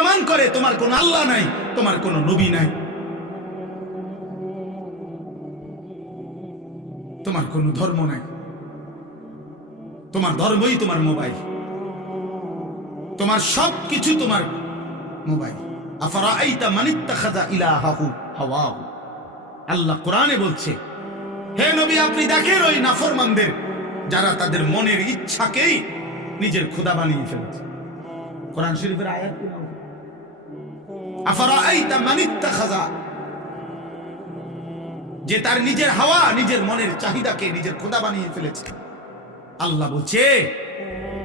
প্রমাণ করে তোমার কোনো আল্লাহ নাই, তোমার কোনো নবী নাই, তোমার কোনো ধর্ম নাই, তোমার ধর্মই তোমার মোবাইল, তোমার সবকিছু তোমার মোবাইল। আফারাআইতা মান ইত্তাখাযা ইলাহাহু হাওয়াহু, আল্লাহ কোরআনে বলছে, হে নবী আপনি দেখেন ওই নাফরমানদের যারা তাদের মনের ইচ্ছাকেই নিজের খোদা বানিয়ে ফেলেছে। কোরআন শরীফের আয়াত কি নাম? আফারাআইতা মান ইত্তাখাযা, যে তার নিজের হাওয়া নিজের মনের চাহিদাকে নিজের খোদা বানিয়ে ফেলেছে। আল্লাহ বলছে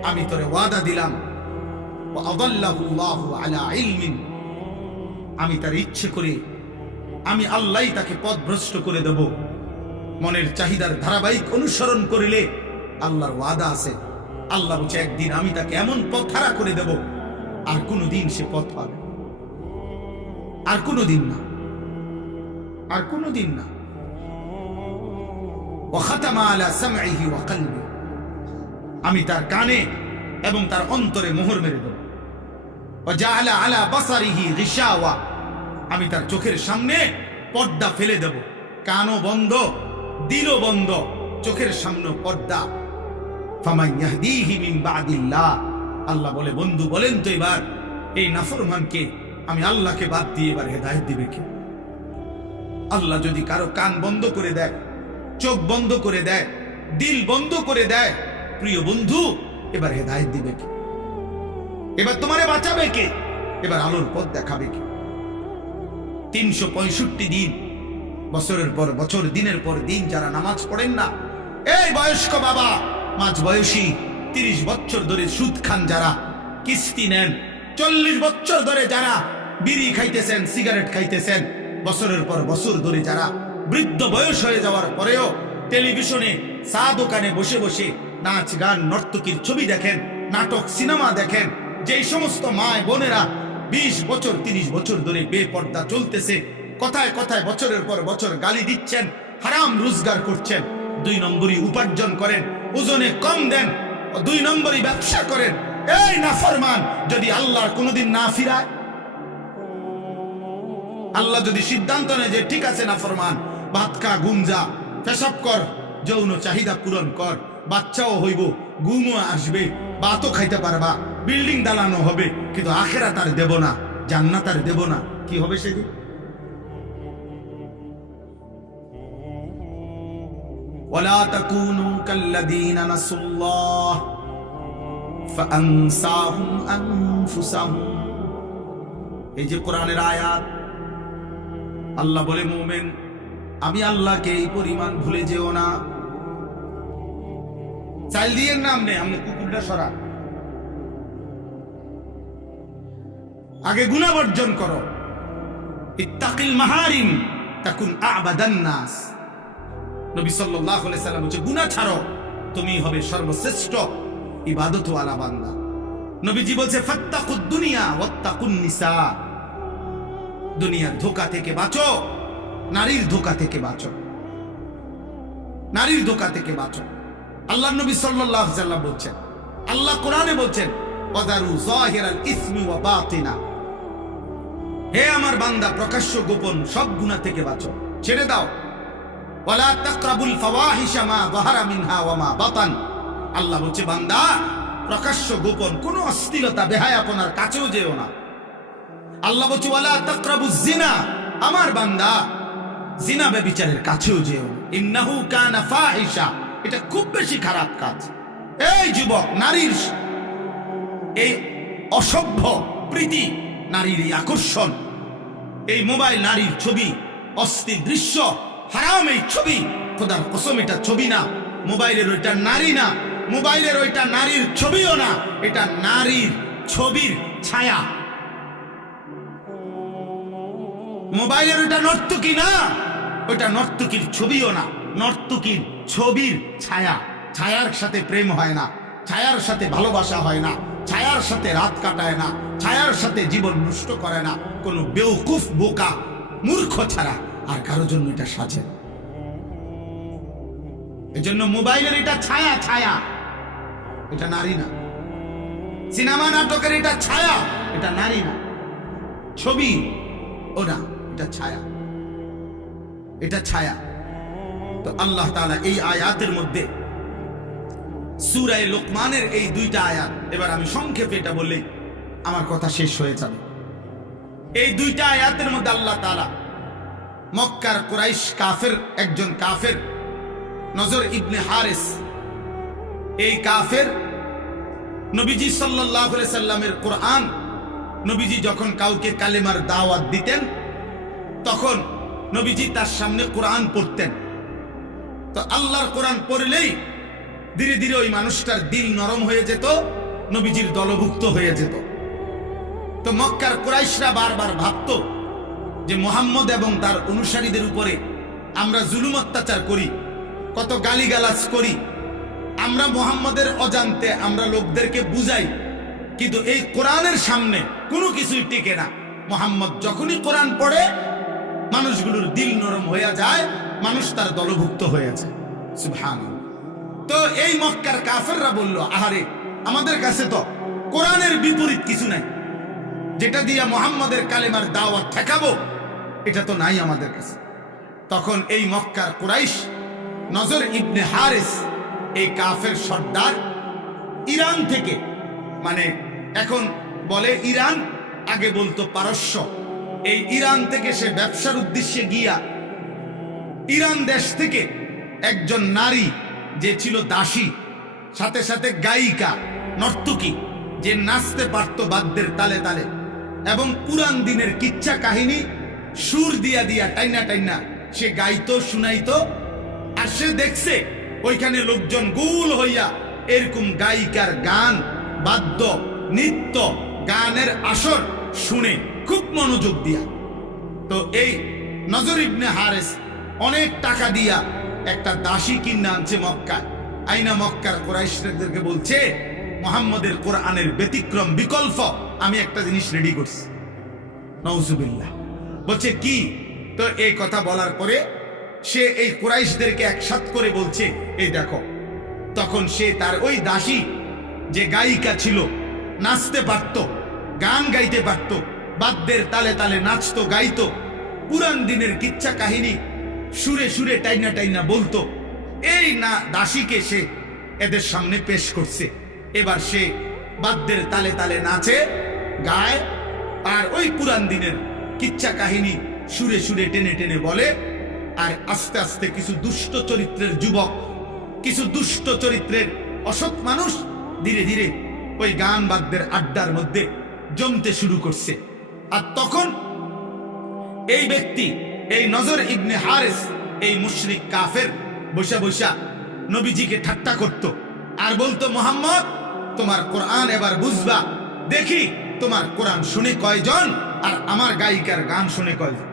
আমি তোরে ওয়াদা দিলাম, ওয়া আদাল্লাহুল্লাহু আলা ইলমিন, আমি তার ইচ্ছে করে আমি আল্লাহই তাকে পথভ্রষ্ট করে দেব। মনের চাহিদার ধারাবাহিক অনুসরণ করিলে আল্লাহর ওয়াদা আছে, আল্লাহ বলছে একদিন আমি তাকে এমন পথ হারা করে দেব আর কোনোদিন সে পথ পাবে, আর কোনোদিন না, আর কোনোদিন না। ওয়া খাতামা আলা সামঈহি ওয়া কলবি, আমি তার কানে এবং তার অন্তরে মোহর মেরে দেব। ওয়া জাআলা আলা বাসারিহি গিশাওয়া, আমি তার চোখের সামনে পর্দা ফেলে দেব। কানও বন্ধ, দিলও বন্ধ, চোখের সামনে পর্দা। ফামান ইয়াহদিহি মিন বাদিল্লাহ, আল্লাহ বলে বন্ধু বলেন তো এবার এই নাফরমানকে আমি আল্লাহকে বাদ দিয়ে এবার হেদায়েত দিবে কে? আল্লাহ যদি কারো কান বন্ধ করে দেয়, চোখ বন্ধ করে দেয়, দিল বন্ধ করে দেয়, প্রিয় বন্ধু এবার হেদায়েত দিবে কে? এবার তোমারে বাঁচাবে কে? এবার আলোর পথ দেখাবে কে? 365 দিন, বছরের পর বছর, দিনের পর দিন যারা নামাজ পড়েন না, এই বয়স্ক বাবা, মাঝ বয়সী 30 বছর ধরে সুদ খান যারা, কিস্তি নেন, 40 বছর ধরে যারা বিড়ি খাইতেছেন, সিগারেট খাইতেছেন, বছরের পর বছর ধরে যারা বৃদ্ধ বয়স হয়ে যাওয়ার পরেও টেলিভিশনে চা দোকানে বসে বসে নাচ গান নর্তকীর ছবি দেখেন, নাটক সিনেমা দেখেন, যেই সমস্ত মা বোনেরা 20 বছর 30 বছর ধরে বেপর্দা চলতেছে, কথায় কথায় বছরের পর বছর গালি দিচ্ছেন, হারাম রোজগার করছেন, 2 নম্বরই উপার্জন করেন, ওজনে কম দেন, 2 নম্বরই ব্যবসা করেন, এই নাফরমান যদি আল্লাহর কোনোদিন না ফিরায়, আল্লাহ যদি সিদ্ধান্ত নেয় যে ঠিক আছে নাফরমান, ভাত খা, ঘুম যা, পেশাব কর, যৌন চাহিদা পূরণ কর, বাচ্চাও হইব, ঘুমও আসবে, ভাতও খাইতে পারবা, বিল্ডিং দালানো হবে, কিন্তু আখিরাত আর দেব না, জান্নাত আর দেব না, কি হবে সেদিন? ওয়ালা তাকুনু কাল্লাযীনা নাসুল্লাহ ফাআনসাহুম আনফুসাহুম, এই যে কোরআনের আয়াত, আল্লাহ বলে মুমিন আমি আল্লাহকে এই পরিমাণ ভুলে যেও না। চাইল দিয়ে নাম নেই, আপনি কুকুরটা সরা, আগে গুনাহ বর্জন করো। ইত্তাকিল মাহারিম তাকুন আ'বাদান নাস, নবী সাল্লাল্লাহু আলাইহি সাল্লাম বলেছে গুনাহ ছাড়ো, তুমি হবে সর্বশ্রেষ্ঠ ইবাদতওয়ালা বান্দা। নবীজি বলছে ফাত্তাকুদ দুনিয়া ওয়াত্তাকুন নিসা, দুনিয়ার ধোঁকা থেকে বাঁচো, নারীর ধোঁকা থেকে বাঁচো, নারীর ধোঁকা থেকে বাঁচো। আল্লাহ নবী সাল্লাল্লাহু আলাইহি সাল্লাম বলছেন, আল্লাহ কোরআনে বলছেন ওয়াদারু যাহিরাল ইসমি ওয়া বাতিনা, হে আমার বান্দা প্রকাশ্য গোপন সব গুনাহ থেকে বাঁচো, ছেড়ে দাও। ওয়ালা তাকরাবুল ফাওয়াহিশা মা যাহারা মিনহা ওয়া মা বাতান, আল্লাহ বলছে বান্দা প্রকাশ্য গোপন কোন অশ্লীলতা বেহায়াপনার কাছেও যেও না। আল্লাহ বলছে ওয়ালা তাকরাবুজ জিনা, আমার বান্দা জিনা ব্যভিচারের কাছেও যেও না, ইন্নাহু কানা ফাহিশা, এটা খুব বেশি খারাপ কাজ। এই যুবক, নারীর এই অসভ্য প্রীতি, নারীর এই আকর্ষণ, এই মোবাইল নারীর ছবি, অশ্লীল দৃশ্য, হারাম এই ছবি, খোদার কসম এটা ছবি না, মোবাইলের ওইটা নারী না, মোবাইলের ওইটা নারীর ছবিও না, এটা নারীর ছবির ছায়া। মোবাইলের ওইটা নর্তকী না, ওইটা নর্তকীর ছবিও না, নর্তকীর ছবির ছায়া। ছায়ার সাথে প্রেম হয় না, ছায়ার সাথে ভালোবাসা হয় না, ছায়ার সাথে রাত কাটায় না, ছায়ার সাথে জীবন নষ্ট করে না, কোনো বেওকুফ বোকা মূর্খ ছাড়া আর কারোর জন্য এটা সাজে না। এজন্য মোবাইলের এটা ছায়া, ছায়া, এটা নারী না। সিনেমা নাটকের এটা ছায়া, এটা নারী না। ছবি ও না, এটা ছায়া, এটা ছায়া। তো আল্লাহ তাআলা এই আয়াতের মধ্যে সূরা লোকমানের এই দুইটা আয়াত, এবার আমি সংক্ষেপে এটা বললেই আমার কথা শেষ হয়ে যাবে। এই দুইটা আয়াতের মধ্যে আল্লাহ তাআলা মক্কার কুরাইশ কাফের, একজন কাফের নজর ইবনে হারিস, এই কাফের নবীজি সাল্লাল্লাহু আলাইহি সাল্লামের কোরআন, নবীজি যখন কাউকে কালেমার দাওয়াত দিতেন তখন নবীজি তার সামনে কোরআন পড়তেন। তো আল্লাহর কোরআন পড়লেই ধীরে ধীরে ওই মানুষটার দিল নরম হয়ে যেত, নবীজির দলভুক্ত হয়ে যেত। তো মক্কার কুরাইশরা বারবার ভাবতো যে মুহাম্মদ এবং তার অনুসারীদের উপরে আমরা জুলুম অত্যাচার করি, কত গালিগালাজ করি, আমরা মুহাম্মদের অজান্তে আমরা লোকদেরকে বুঝাই, কিন্তু এই কোরআনের সামনে কোনো কিছুই টিকে না। মুহাম্মদ যখনই কোরআন পড়ে মানুষগুলোর দিল নরম হয়ে যায়, মানুষ তার দলভুক্ত হয়ে যায়। সুবহানাল্লাহ। তো এই মক্কার কাফেররা বলল, আহারে, আমাদের কাছে তো কোরআনের বিপরীত কিছু নাই, যেটা দিয়ে মুহাম্মদের কালেমার দাওয়াত ঠেকাবো, এটা তো নাই আমাদের কাছে। তখন এই মক্কার কুরাইশ নজর ইবনে হারিস, এই কাফের সর্দার, ইরান থেকে, মানে এখন বলে ইরান, আগে বলতো পারস্য, এই ইরান থেকে সে ব্যবসার উদ্দেশ্যে গিয়া ইরান দেশ থেকে একজন নারী যে ছিল দাসী, সাথে সাথে গায়িকা, নর্তকী, যে নাচতে পারত বাদ্যের তালে তালে এবং পুরান দিনের কিচ্ছা কাহিনী সুর দিয়া দিয়া টাইনা টাইনা সে গাইতো, শুনাইতো। আর সে দেখছে ওইখানে লোকজন গোল হইয়া এরকম গায়িকার গান, বাদ্য, নৃত্য, গানের আসর শুনে খুব মনোযোগ দিয়া। তো এই নজর ইবনে হারিস অনেক টাকা দিয়া একটা দাসী কিনে আনছে মক্কায়, আইনা মক্কার কুরাইশদেরকে বলছে, মুহাম্মদের কোরআনের ব্যতিক্রম বিকল্প আমি একটা জিনিস রেডি করছি। নাউজুবিল্লাহ। বলছে কি? তো এই কথা বলার পরে সে এই কুরাইশদেরকে একসাথ করে বলছে, এই দেখো। তখন সে তার ওই দাসী যে গায়িকা ছিল, নাচতে পারত, গান গাইতে পারত, বাদ্যের তালে তালে নাচতো, গাইতো, পুরান দিনের কিচ্ছা কাহিনী সুরে সুরে টাইনা টাইনা বলতো, এই না দাসীকে সে এদের সামনে পেশ করছে। এবার সে বাদ্যের তালে তালে নাচে, গায়, আর ওই পুরান দিনের কিচ্ছা কাহিনী সুরে সুরে টেনে টেনে বলে। আর আস্তে আস্তে কিছু দুষ্ট চরিত্রের যুবক, কিছু দুষ্ট চরিত্রের অসৎ মানুষ ধীরে ধীরে ওই গান বাদ্যের আড্ডার মধ্যে জমতে শুরু করছে। আর তখন এই ব্যক্তি, এই নজর ইবনে হারিস, এই মুশরিক কাফের বসা বসা নবীজিকে ঠাট্টা করত আর বলতো, মুহাম্মদ তোমার কোরআন এবার বুঝবা, দেখি তোমার কোরআন শুনে কয়জন আর আমার গায়িকার গান শুনে কয়জন।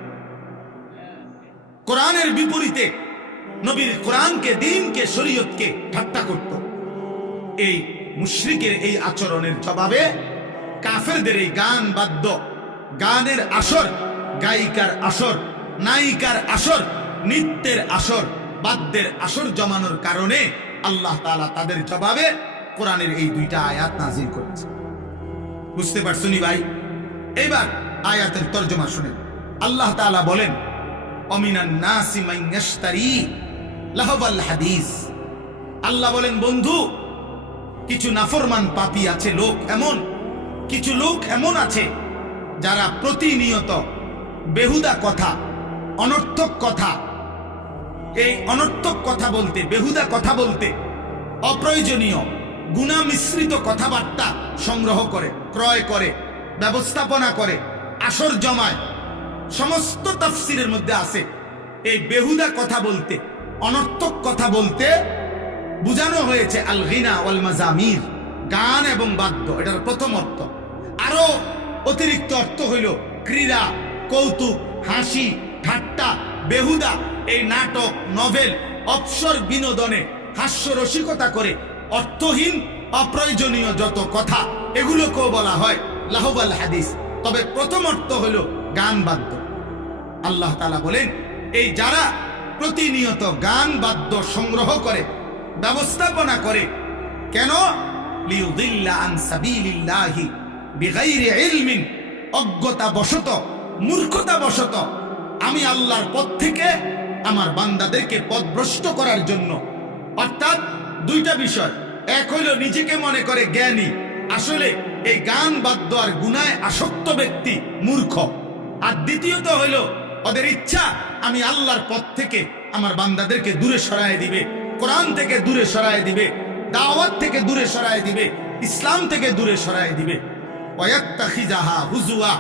কোরআনের বিপরীতে নবীর কোরআনকে, দ্বীনকে, শরীয়তকে ঠাট্টা করত। এই মুশরিকের এই আচরণের জবাবে কাফেরদের এই গান বাদ্য, গানের আসর, গায়িকার আসর, নায়িকার আসর, নৃত্যের আসর, বাদ্যের আসর জমানোর কারণে আল্লাহ তাআলা তাদের জবাবে কোরআনের এই দুইটা আয়াত নাযিল করেছে। বুঝতে পারছনি ভাই? এবার আয়াতের তরজমা শুনেন। আল্লাহ তাআলা বলেন, অমিনান নাসি মান ইয়াশতারি লাহবাল হাদিস। আল্লাহ বলেন, বন্ধু, কিছু নাফরমান পাপী আছে, লোক এমন, কিছু লোক এমন আছে যারা প্রতিনিয়ত বেহুদা কথা, অনর্থক কথা, এই অনর্থক কথা বলতে, বেহুদা কথা বলতে, অপ্রয়োজনীয় গুনাহ মিশ্রিত কথাবার্তা সংগ্রহ করে, ক্রয় করে, ব্যবস্থাপনা করে, আসর জমায়। সমস্ত তাফসিরের মধ্যে আছে এই বেহুদা কথা বলতে, অনর্থক কথা বলতে বুঝানো হয়েছে আল গিনা ওয়াল মাজামির, গান এবং বাদ্য, এটার প্রথম অর্থ। আরো অতিরিক্ত অর্থ হইল ক্রীড়া, কৌতুক, হাসি, ঠাট্টা, বেহুদা, এই নাটক, নভেল, অবসর বিনোদনে হাস্যরসিকতা করে অর্থহীন অপ্রয়োজনীয় যত কথা, এগুলোকেও বলা হয় লাহবাল হাদিস। তবে প্রথম অর্থ হলো গান বাদ্য। আল্লাহ তাআলা বলেন, এই যারা প্রতিনিয়ত গান বাদ্য সংগ্রহ করে, ব্যবস্থাপনা করে, কেন? লিউদিল্লা আন সাবিলিল্লাহি বিগাইরি ইলমিন, অজ্ঞতা বশত, মূর্খতা বশত আমি আল্লাহর পথ থেকে আমার বান্দাদেরকে পথভ্রষ্ট করার জন্য, অর্থাৎ দুইটা বিষয়। এক হইল নিজেকে মনে করে জ্ঞানী, আসলে এই গান বাদ্য আর গুনায় আসক্ত ব্যক্তি মূর্খ। আর দ্বিতীয়ত হইল ওদের ইচ্ছা আমি আল্লাহর পথ থেকে আমার বান্দাদেরকে দূরে সরায় দিবে, কোরআন থেকে দূরে সরায় দিবে, দাওয়াত থেকে দূরে সরায় দিবে, ইসলাম থেকে দূরে সরায় দিবে। ওয়ায়াত্তাখিজাহা হুজুয়া,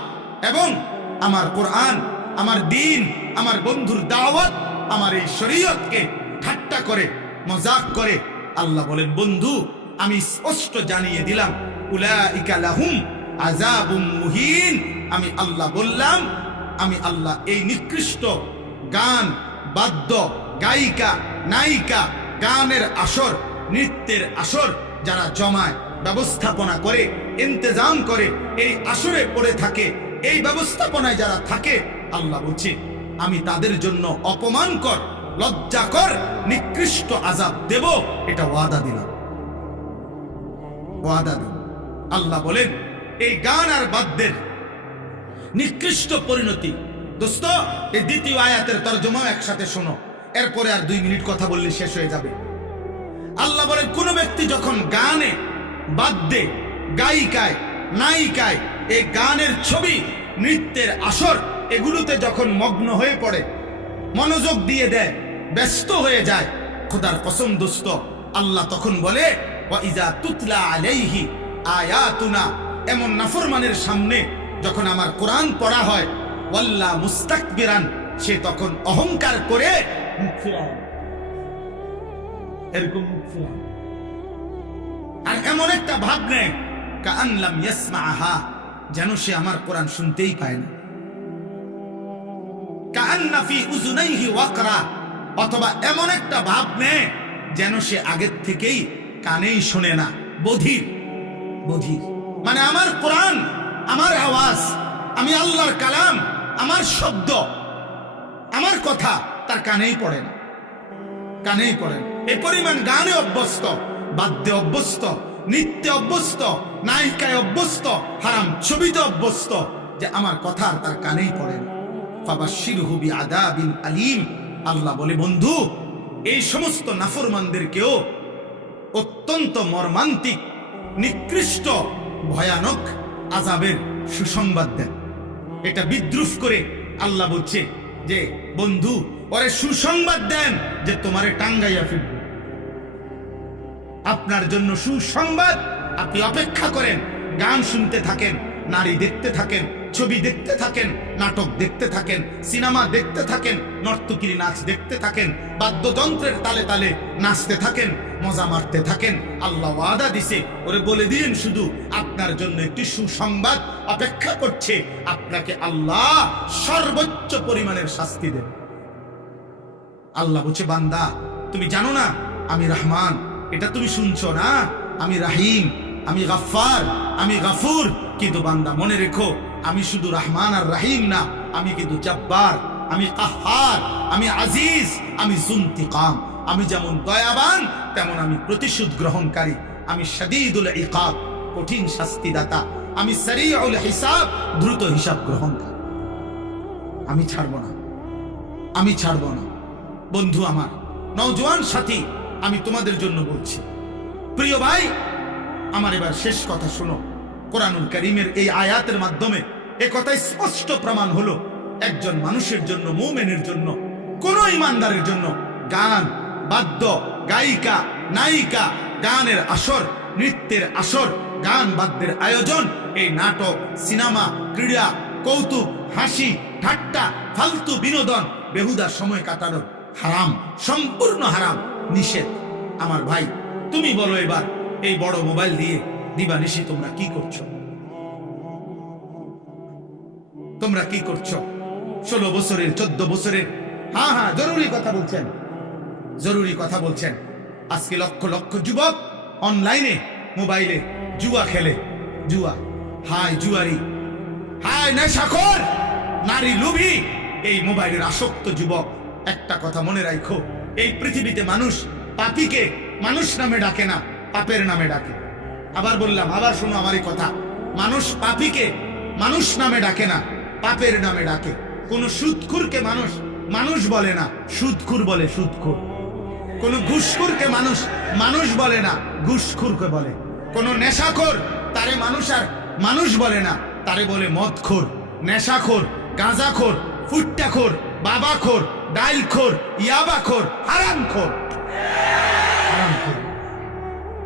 এবং আমার কোরআন, আমার দ্বীন, আমার বন্ধুর দাওয়াত, আমার এই শরীয়তকে ঠাট্টা করে, মজাক করে। আল্লাহ বলেন, বন্ধু আমি স্পষ্ট জানিয়ে দিলাম, উলাইকা লাহুম আযাবুম মুহিন। আমি আল্লাহ বললাম, আমি আল্লাহ এই নিকৃষ্ট গান বাদ্য, গায়িকা নায়িকা, গানের আসর, নৃত্যের আসর যারা জমায়, ব্যবস্থাপনা করে, ইন্তজাম করে, এই আসরে পড়ে থাকে, এই ব্যবস্থাপনায় যারা থাকে, আল্লাহ বলছে আমি তাদের জন্য অপমানকর, লজ্জাকর, নিকৃষ্ট আযাব দেব। এটা ওয়াদা দিলাম, ওয়াদা দিলাম। আল্লাহ বলেন এই গান আর বাদ্যের নিকৃষ্ট পরিণতি। দোস্ত, এই দ্বিতীয় আয়াতের তরজমাও একসাথে শোনো, এরপরে আর 2 মিনিট কথা বললে শেষ হয়ে যাবে। আল্লাহ বলেন কোন ব্যক্তি যখন গানে, বাদ্যে, গায়িকায়, নায়িকায়, এই গানের ছবি, নৃত্যের আসর, এগুলোতে যখন মগ্ন হয়ে পড়ে, মনোযোগ দিয়ে দেয়, ব্যস্ত হয়ে যায়, খোদার কসম দোস্ত, আল্লাহ তখন বলে ওয়াইজা তুতলা আলাইহি আয়াতুনা, এমন নাফরমানের সামনে যখন আমার কোরআন পড়া হয়, ওয়াল্লা মুস্তাকবিরান, সে তখন অহংকার করে মুখ ফিরায়, এরকম মুখ ফিরায়, আর এমন একটা ভাব নেয় কাআন লাম ইয়াসমাআহা, যেন সে আমার কোরআন শুনতেই পায় না। কাআন্না ফি উযুনাইহি ওয়াকরা, অথবা এমন একটা ভাব নেয় যেন সে আগের থেকেই কানেই শোনে না, বধির। বধির মানে আমার কোরআন, আমার আওয়াজ, আমি আল্লাহর কালাম, আমার শব্দ, আমার কথা তার কানেই পড়ে না, কানেই পড়ে না। এ পরিমাণ গানে অভ্যস্ত, বাদ্যে অভ্যস্ত, নৃত্যে অভ্যস্ত, নায়িকায় অভ্যস্ত, হারাম ছবিতে অভ্যস্ত, যে আমার কথা তার কানেই পড়ে না। ফাবাশশিরহু বিআযাবিন আলীম, আল্লাহ বলে বন্ধু এই সমস্ত নাফরমানদেরকেও অত্যন্ত মর্মান্তিক, নিকৃষ্ট, ভয়ানক আযাবের সুসংবাদ দেন। এটা বিদ্রুপ করে আল্লাহ বলছে যে বন্ধু ওরে সুসংবাদ দেন যে তোমারে টাঙ্গাইয়া ফিরবে। আপনার জন্য সুসংবাদ, আপনি অপেক্ষা করেন, গান শুনতে থাকেন, নারী দেখতে থাকেন, ছবি দেখতে থাকেন, নাটক দেখতে থাকেন, সিনেমা দেখতে থাকেন, নর্তকীর নাচ দেখতে থাকেন, বাদ্যযন্ত্রের তালে তালে নাচতে থাকেন, মজা মারতে থাকেন। আল্লাহ ওয়াদা দিছে, ওরে বলে দিন শুধু আপনার জন্য একটি সুসংবাদ অপেক্ষা করছে, আপনাকে আল্লাহ সর্বোচ্চ পরিমাণের শাস্তি দেন। আল্লাহ বলছে বান্দা তুমি জানো না আমি রহমান, এটা তুমি শুনছো না, আমি রাহিম, আমি গাফফার, আমি গাফুর। কিন্তু বান্দা মনে রেখো, আমি শুধু রহমান আর রাহিম না, আমি কিন্তু জব্বার, আমি কাহ্হার, আমি আজিজ, আমি যুনতিকাম। আমি যেমন দয়াবান তেমন আমি প্রতিশোধ গ্রহণকারী, আমি শাদীদুল ইকাব, কঠিন শাস্তিদাতা, আমি সারিউল হিসাব, দ্রুত হিসাব গ্রহণকারী। আমি ছাড়ব না, আমি ছাড়ব না। বন্ধু আমার, নওজোয়ান সাথী, আমি তোমাদের জন্য বলছি, প্রিয় ভাই আমার, এবার শেষ কথা শোনো। কোরআনুল কারীমের এই আয়াতের মাধ্যমে এ কথা স্পষ্ট প্রমাণ হলো, একজন মানুষের জন্য, মুমিনের জন্য, কোন ইমানদারের জন্য গান, বাদ্য, গায়িকা, নায়িকা, গানের আসর, নৃত্যের আসর, গান বাদ্যের আয়োজন, এই নাটক, সিনেমা, ক্রীড়া, কৌতুক, হাসি, ঠাট্টা, ফালতু বিনোদন, বেহুদা সময় কাটানো হারাম, সম্পূর্ণ হারাম, নিষেধ। আমার ভাই তুমি বলো এবার, এই বড় মোবাইল দিয়ে দিবানিশি তোমরা কি করছো? তোমরা কি করছো? 16 বছরের, 14 বছরের, হ্যাঁ জরুরি কথা বলছেন, জরুরি কথা বলছেন। আজকে লক্ষ লক্ষ যুবক অনলাইনে, মোবাইলে জুয়া খেলে। জুয়া, হায় জুয়ারি, হায় নেশাখোর, নারী লোভী, এই মোবাইলের আসক্ত যুবক। একটা কথা মনে রাখো, এই পৃথিবীতে মানুষ পাপীকে মানুষ নামে ডাকে না, পাপের নামে ডাকে। আবার বললাম, আবার শোনো আমার এই কথা, মানুষ পাপীকে মানুষ নামে ডাকে না, পাপের নামে ডাকে। কোন সুদখুরকে মানুষ মানুষ বলে না, সুদখুর বলে সুদখুর। কোন ঘুষখুরকে মানুষ মানুষ বলে না, ঘুষখুরকে বলে। কোন নেশাখোর তারে মানুষ আর মানুষ বলে না, তারে বলে মদখোর, নেশাখোর, গাঁজাখোর, ফুট্টাখোর, বাবাখোর, ডাইলখোর, ইয়াবাখোর, হারামখোর।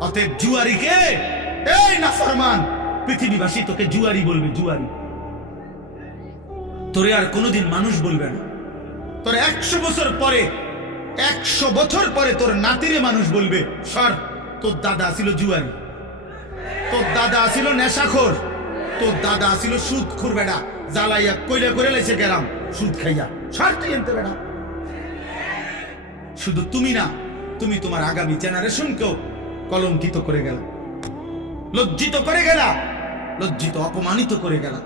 অতএব জুয়ারিকে, এই নাফরমান, পৃথিবীবাসী তোকে জুয়ারি বলবে, জুয়ারি। তোরে আর কোনোদিন মানুষ বলবে না। তোর 100 বছর পরে, 100 বছর পরে তোর নাতিরে মানুষ বলবে, সর, তোর দাদা ছিল জুয়ারি, তোর দাদা ছিল নেশাখোর, তোর দাদা ছিল সুদখোর। বেড়া জ্বালাইয়া কইলে করে লাইছে গেলাম সুদ খাইয়া, সর তুই এনতে বেড়া। শুধু তুমি না, তুমি তোমার আগামী জেনারেশনকেও কলঙ্কিত করে গেলা, লজ্জিত করে গেলা, লজ্জিত অপমানিত করে গেলা।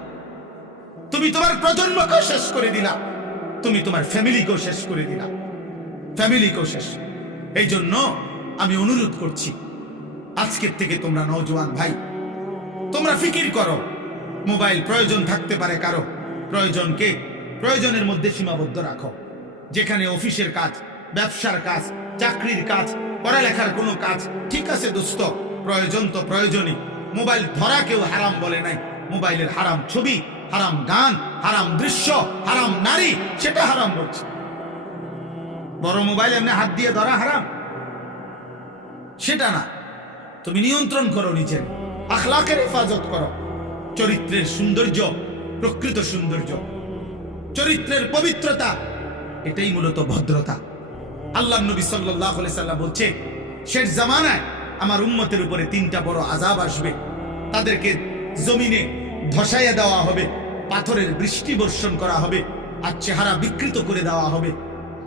তুমি তোমার প্রজন্মকেও শেষ করে দিলা, তুমি তোমার ফ্যামিলিকেও শেষ করে দিলা, ফ্যামিলিকেও শেষ। এই জন্য আমি অনুরোধ করছি, আজকের থেকে তোমরা নওজোয়ান ভাই, তোমরা ফিকির করো। মোবাইল প্রয়োজন থাকতে পারে কারো, প্রয়োজনকে প্রয়োজনের মধ্যে সীমাবদ্ধ রাখো। যেখানে অফিসের কাজ, ব্যবসার কাজ, চাকরির কাজ, পড়ালেখার কোনো কাজ, ঠিক আছে দোস্ত, প্রয়োজন তো প্রয়োজনই। মোবাইল ধরা কেউ হারাম বলে নাই। মোবাইলের হারাম ছবি, হারাম গান, হারাম দৃশ্য, হারাম নারী, সেটা হারাম বলছে। বড় মোবাইল এমনি হাত দিয়ে ধরা হারাম, সেটা না। তুমি নিয়ন্ত্রণ করো, নিজের আখলাকের হেফাজত করো। চরিত্রের সৌন্দর্য, প্রকৃত সৌন্দর্য, চরিত্রের পবিত্রতা, এটাই মূলত ভদ্রতা। আল্লাহ নবী সাল্লাল্লাহু আলাইহি সাল্লাম বলছে, শেষ জামানায় আমার উম্মতের উপরে 3টা বড় আযাব আসবে। তাদেরকে জমিনে ধসাইয়া দেওয়া হবে, পাথরের বৃষ্টি বর্ষণ করা হবে, আর চেহারা বিকৃত করে দেওয়া হবে।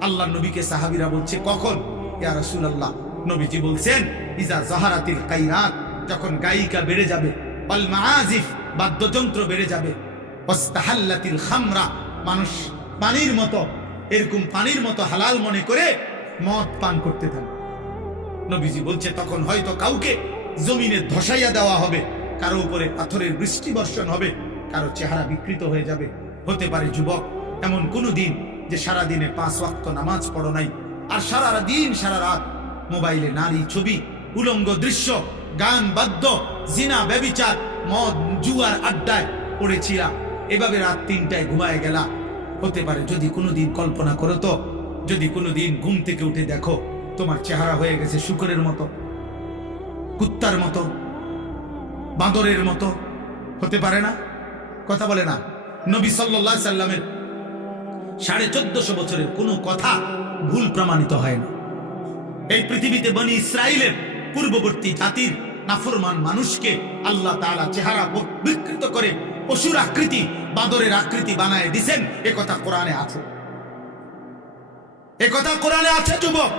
আল্লাহ নবীকে সাহাবীরা বলছে, কখন ইয়া রাসূলুল্লাহ? নবীজি বলছেন, ইজা যাহারাতিল কায়নাত, যখন গায়িকা বেড়ে যাবে, ওয়াল মাআজিফ, বাদ্যযন্ত্র বেড়ে যাবে, ওয়াস্তাহাল্লাতিল খামরা, মানুষ পানির মতো, এরকম পানির মতো হালাল মনে করে মদ পান করতে থাকে। নবীজি বলছে, তখন হয়তো কাউকে জমিনে ধসাইয়া দেওয়া হবে, কারো উপরে পাথরের বৃষ্টি বর্ষণ হবে, কারো চেহারা বিকৃত হয়ে যাবে। হতে পারে যুবক, এমন কোন দিন যে সারা দিনে 5 ওয়াক্ত নামাজ পড়ো নাই, আর সারা দিন সারা রাত মোবাইলে নারী ছবি, উলঙ্গ দৃশ্য, গান বাদ্য, জিনা ব্যভিচার, মদ জুয়ার আড্ডায় পড়েছিলা, এভাবে রাত 3টায় ঘুমায় গেলা। হতে পারে যদি কোনোদিন কল্পনা করো তো, যদি কোনোদিন ঘুম থেকে উঠে দেখো তোমার চেহারা হয়ে গেছে শুকরের মতো, কুত্তার মতো, বাঁদরের মতো, হতে পারে না? কথা বলে না? নবী সাল্লাল্লাহু আলাইহি সাল্লামের 1450 বছরের কোনো কথা ভুল প্রমাণিত হয় না। এই পৃথিবীতে বনি ইসরাইলের পূর্ববর্তী জাতির নাফরমান মানুষকে আল্লাহ তাআলা চেহারা বিকৃত করে পশুর আকৃতি, বাঁদরের আকৃতি বানায় দিয়েছেন। এ কথা কোরআনে আছে, এ কথা কোরআনে আছে। যুবক,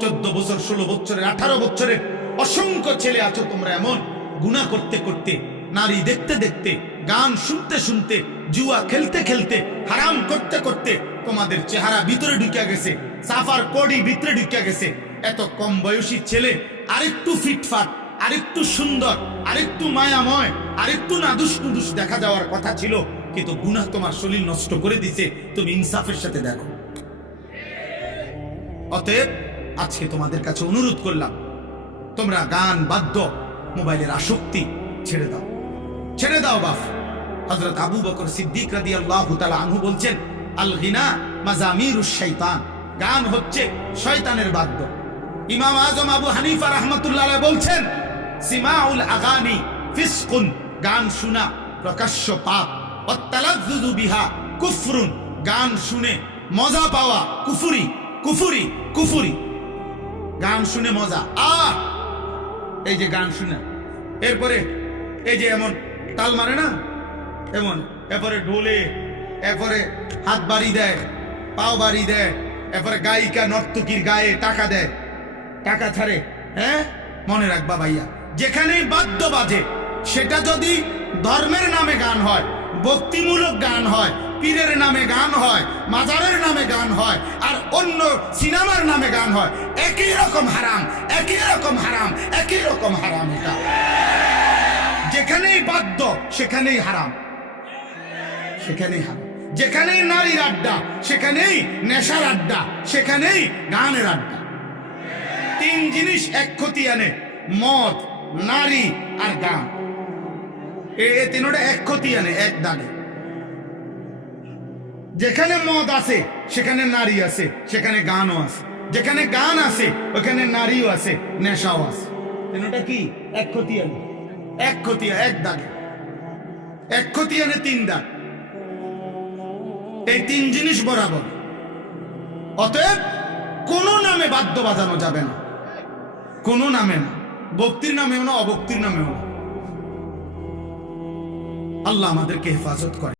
14 বছর, 16 বছরের, 18 বছরের অসংখ্য ছেলে আছো তোমরা এমন, গুনাহ করতে করতে, নারী দেখতে দেখতে, গান শুনতে শুনতে, জুয়া খেলতে খেলতে, হারাম করতে করতে তোমাদের চেহারা ভিতরে ঢুকে গেছে, সাফার কোডি ভিতরে ঢুকে গেছে। এত কম বয়সী ছেলে আরেকটু ফিটফাট, আরেকটু সুন্দর, আরেকটু মায়াময়, আরেকটু নাদুস নুদুস দেখা যাওয়ার কথা ছিল, কিন্তু গুনাহ তোমার শরীর নষ্ট করে দিছে। তুমি ইনসাফের সাথে দেখো। অতএব আজকে তোমাদের কাছে অনুরোধ করলাম, তোমরা গান বাদ্য, মোবাইলের আসক্তি ছেড়ে দাও, ছেড়ে দাও বাপ। হযরত আবু বকর সিদ্দিক রাদিয়াল্লাহু তাআলা আনহু বলছেন, আল গিনা মাজামিরুশ শাইতান, গান হচ্ছে শয়তানের বাদ্য। ইমাম আজম আবু হানিফা রাহমাতুল্লাহ আলাইহি বলছেন, সিমাউল আগানি ফিসকুন, গান শোনা প্রকাশ্য পাপ, ওয়াত তালাজ্জুজু বিহা কুফরুন, গান শুনে মজা পাওয়া কুফরি, কুফরি, কুফরি। গান শুনে মজা, এই যে গান শুনে, এরপরে এই যে এমন তাল মারে না, এমন, এরপরে ঢোলে, এরপরে হাত বাড়ি দেয়, পাও বাড়ি দেয়, এরপরে গায়িকা নর্তকীর গায়ে টাকা দেয়, টাকা ছাড়ে। হ্যাঁ, মনে রাখবা ভাইয়া, যেখানেই বাদ্য বাজে, সেটা যদি ধর্মের নামে গান হয়, ভক্তিমূলক গান হয়, পীরের নামে গান হয়, মাজারের নামে গান হয়, আর অন্য সিনেমার নামে গান হয়, একই রকম হারাম, একই রকম হারাম, একই রকম হারাম। এটা যেখানেই বাদ্য সেখানেই হারাম, সেখানেই হারাম। যেখানেই নারীর আড্ডা সেখানেই নেশার আড্ডা, সেখানেই গানের আড্ডা। তিন জিনিস এক ক্ষতি আনে, মদ, নারী আর গান। এই তিনটা এক ক্ষতি আনে, এক দাগে। যেখানে মদ আছে সেখানে নারী আছে, সেখানে গানও আছে। যেখানে গান আছে ওখানে নারীও আছে, নেশাও আছে। তিনটা কি এক ক্ষতি আনে, এক ক্ষতি, এক দাগে। এক ক্ষতি আনে তিন দাগ। এই তিন জিনিস বরাবর। অতএব কোন নামে বাদ্য বাজানো যাবে না, কোন নামে না, ভক্তির নামেও না, অভক্তির নামেও না। আল্লাহ আমাদেরকে হেফাজত করে।